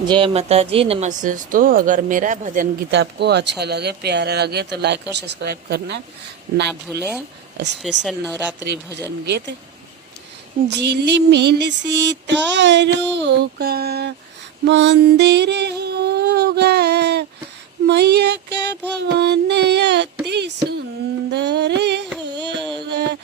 जय माता जी। नमस्ते दोस्तों, अगर मेरा भजन गीत आपको अच्छा लगे, प्यारा लगे तो लाइक और सब्सक्राइब करना ना भूलें। स्पेशल नवरात्रि भजन गीत। झिलमिल सितारों का मंदिर होगा, मैया का भवन अति सुंदर होगा।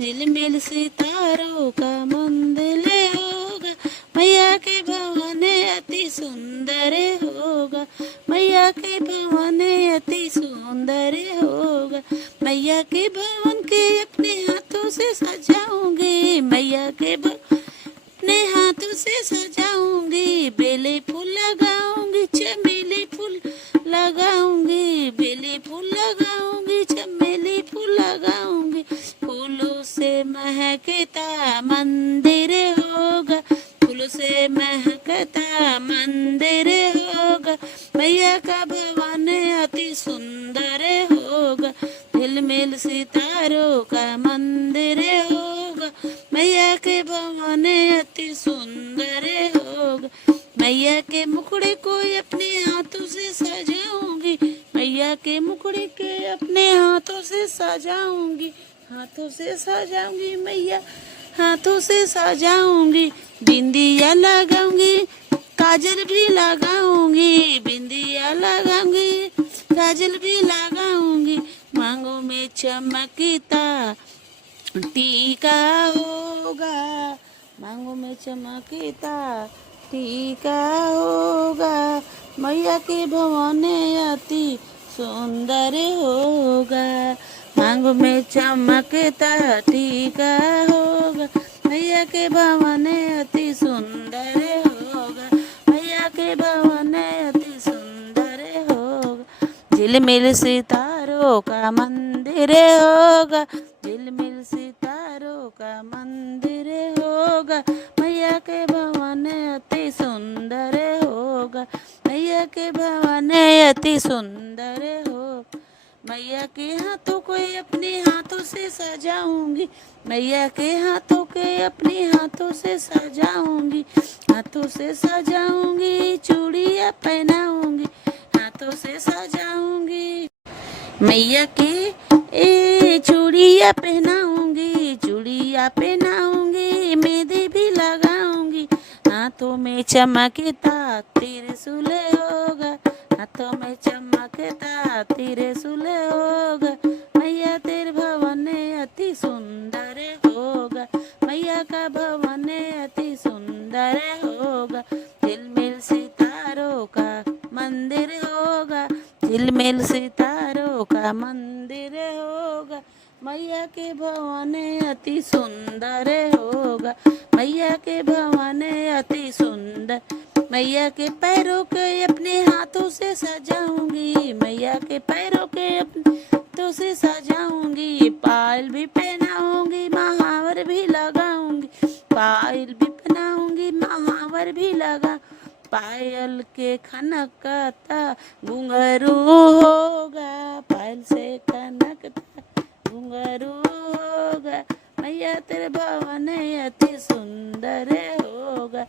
झिलमिल सितारों का मंदिर होगा, मैया के भवन अति सुंदर होगा। मैया के भवन अति सुंदर होगा। मैया के भवन के अपने हाथों से सजाऊंगी। मैया के अपने हाथों से सजाऊंगी। बेले फूल लगाऊंगी, चमेली फूल लगाऊंगी। बेले फूल लगाऊंगी, चमेली फूल लगाऊंगी। फूलों से महकता मंदिर होगा, फूलों से महकता मंदिर होगा। मैया का भवन अति सुंदर होगा। झिलमिल सितारों का मंदिर होगा, मैया के भवन अति सुंदर होगा। मैया के मुखड़े को अपने हाथों से सजाऊंगी। मैया के मुखड़े के अपने हाथों से सजाऊंगी। हाथों से सजाऊंगी मैया, हाथों से सजाऊंगी। बिंदिया लगाऊंगी, काजल भी लगाऊंगी। बिंदिया लगाऊंगी, काजल भी लगाऊंगी। मांगों में चमकता टीका होगा, मांगों में चमकता टीका होगा। मैया के भवन अति सुंदर होगा। मांगों में चमकता टीका होगा, मैया के भवन अति सुंदर होगा। मैया के भवन अति सुंदर होगा। झिलमिल सितारों का मंदिर होगा, झिलमिल सितारों का मंदिर होगा। मैया के भवन अति सुंदर होगा। मैया के भवन अति सुंदर होगा। मैया के हाथों को अपने हाथों से सजाऊंगी। मैया के हाथों के अपने हाथों से सजाऊंगी। हाथों से सजाऊंगी, चूड़ियाँ पहनाऊंगी। हाथों से सजाऊंगी मैया के चूड़ियाँ पहनाऊंगी। चूड़ियाँ पहनाऊंगी, मेहंदी भी लगाऊंगी। हाथों में चमकता त्रिशूल होगा, हाथों में चमकता त्रिशूल होगा। मैया तेरे भवन अति सुंदर होगा। मैया का भवन अति सुंदर होगा। झिलमिल सितारों का मंदिर होगा, झिलमिल सितारों का मंदिर होगा। मैया के भवन अति सुंदर होगा। मैया के भवन अति सुंदर। मैया के पैरों के अपने हाथों से सजाऊंगी। मैया के पैरों के अपने हाथों से सजाऊंगी। पायल भी पहनाऊंगी, महावर भी लगाऊंगी। पायल भी पहनाऊंगी, महावर भी लगा। पायल के खनकता घुंघरू होगा, पायल से खनकता घुंघरू होगा। मैया तेरे भवन अति सुंदर होगा।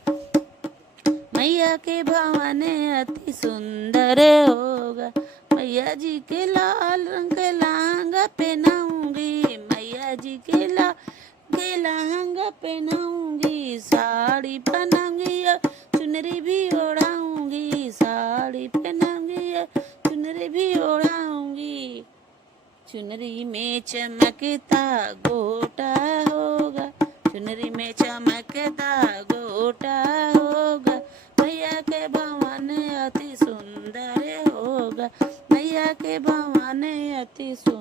मैया के भवन अति सुंदर होगा। मैया जी के लाल रंग के लहंगा पहनाऊंगी। मैया जी के लहंगा पहनाऊंगी। साड़ी पहनाऊंगी, चुनरी भी ओढ़ाऊंगी। साड़ी पहनाऊंगी, चुनरी भी ओढ़ाऊंगी। चुनरी में चमकता गोटा होगा, चुनरी में चमकता गोटा होगा। मैया के भवन अति सुंदर होगा। मैया के भवन अति सुंदर।